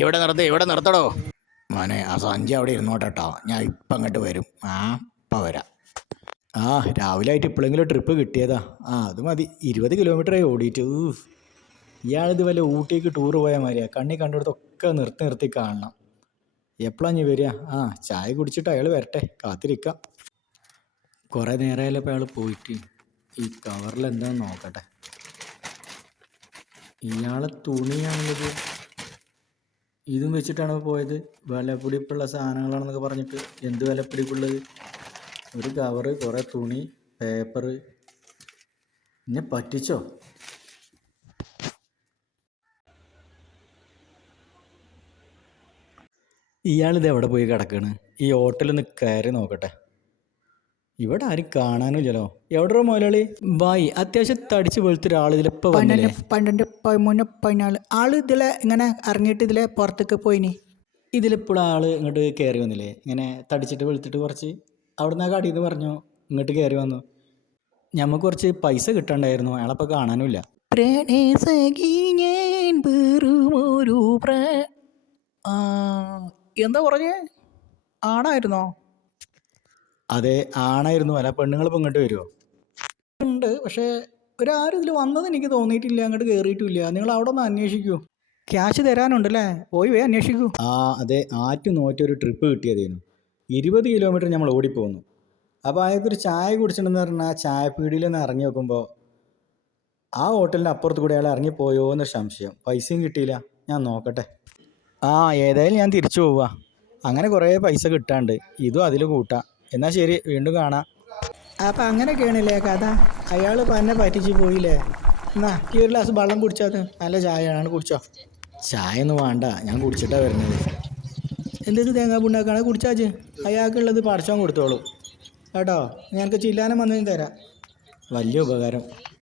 ഇവിടെ നിർത്തി ഇവിടെ നിർത്തടോ. മോനെ ആ സഞ്ചി അവിടെ ഇരുന്നോട്ടോ ഞാൻ ഇപ്പം അങ്ങോട്ട് വരും. ആ ഇപ്പം വരാം. ആ രാവിലെ ആയിട്ട് ഇപ്പോഴെങ്കിലും ട്രിപ്പ് കിട്ടിയതാ. ആ അത് മതി. ഇരുപത് കിലോമീറ്ററായി ഓടിയിട്ട്. ഇയാളിത് വല്ല ഊട്ടിക്ക് ടൂർ പോയ മാതിരിയാ. കണ്ണി കണ്ടിടത്തൊക്കെ നിർത്തി നിർത്തി കാണണം. എപ്പോഴാണ് ഞാൻ വരിക? ആ ചായ കുടിച്ചിട്ട് അയാൾ വരട്ടെ. കാത്തിരിക്കാം. കുറേ നേരമായാലും ഇപ്പോൾ അയാൾ പോയിട്ട് ഈ കവറിൽ എന്താണെന്ന് നോക്കട്ടെ. ഇയാളെ തുണിയാണുള്ളത് ഇതും വെച്ചിട്ടാണ് പോയത്. വിലപിടിപ്പുള്ള സാധനങ്ങളാണെന്നൊക്കെ പറഞ്ഞിട്ട് എന്ത് വിലപിടിപ്പുള്ളത് ഒരു കവറ് കുറേ തുണി പേപ്പർ എന്നെ പറ്റിച്ചോ? ഇയാളിത് എവിടെ പോയി കിടക്കാണ്? ഈ ഹോട്ടലിൽ നിന്ന് കയറി നോക്കട്ടെ. ഇവിടെ ആരും കാണാനില്ലല്ലോ. എവിടെ മുതലാളി? ബായ് അത്യാവശ്യം തടിച്ച് വെളുത്തൊരു ആൾ ഇതിലിപ്പോൾ വന്നില്ലേ? പന്ത്രണ്ട് പതിമൂന്ന് പതിനാല്. ആൾ ഇതിലെ ഇങ്ങനെ ഇറങ്ങിയിട്ട് ഇതിലെ പുറത്തേക്ക് പോയിനി. ഇതിലിപ്പോൾ ആൾ ഇങ്ങോട്ട് കയറി വന്നില്ലേ? ഇങ്ങനെ തടിച്ചിട്ട് വെളുത്തിട്ട് കുറച്ച് അവിടെ ആ കടിയിൽ പറഞ്ഞു ഇങ്ങോട്ട് കയറി വന്നു. ഞമ്മക്ക് കുറച്ച് പൈസ കിട്ടണ്ടായിരുന്നു അയാളപ്പോൾ കാണാനുമില്ല. എന്താ പറഞ്ഞേ? ആണായിരുന്നോ? അതെ ആണായിരുന്നു. അല്ല പെണ്ണുങ്ങളിപ്പോൾ ഇങ്ങോട്ട് വരുമോ ഉണ്ട്. പക്ഷേ ഒരാരും ഇതിൽ വന്നത് എനിക്ക് തോന്നിയിട്ടില്ല. അങ്ങോട്ട് കയറിയിട്ടില്ല നിങ്ങൾ അവിടെ ഒന്ന് അന്വേഷിക്കൂ. ക്യാഷ് തരാനുണ്ടല്ലേ? പോയി പോയി അന്വേഷിക്കൂ. ആ അതെ. ആറ്റു നോറ്റൊരു ട്രിപ്പ് കിട്ടിയതായിരുന്നു ഇരുപത് കിലോമീറ്റർ നമ്മൾ ഓടിപ്പോന്നു. അപ്പോൾ അയാൾക്കൊരു ചായ കുടിച്ചിട്ടുണ്ടെന്ന് പറഞ്ഞാൽ ചായപ്പീടിയിൽ നിന്ന് ഇറങ്ങി നോക്കുമ്പോൾ ആ ഹോട്ടലിന്റെ അപ്പുറത്ത് കൂടെ അയാൾ ഇറങ്ങിപ്പോയോ എന്നൊരു സംശയം. പൈസയും കിട്ടിയില്ല. ഞാൻ നോക്കട്ടെ. ആ ഏതായാലും ഞാൻ തിരിച്ചു പോവുക അങ്ങനെ കുറേ പൈസ കിട്ടാണ്ട്. ഇതും അതിൽ കൂട്ടാം. എന്നാൽ ശരി വീണ്ടും കാണാം. അപ്പം അങ്ങനെയൊക്കെയാണല്ലേ കഥ? അയാൾ തന്നെ പറ്റിച്ച് പോയില്ലേ? എന്നാ ഈ ഒരു ഗ്ലാസ് വെള്ളം കുടിച്ചാൽ നല്ല ചായയാണ് കുടിച്ചോ. ചായ ഒന്നും വേണ്ട ഞാൻ കുടിച്ചിട്ടാണ് വരുന്നത്. എന്തെങ്കിലും തേങ്ങാ പുണ്ണാക്കാണ്? കുടിച്ചാച്ച് അയാൾക്കുള്ളത് പടച്ചോൻ കൊടുത്തോളൂ. കേട്ടോ ഞങ്ങൾക്ക് ചില്ലാനം വന്നതിന് തരാം. വലിയ ഉപകാരം.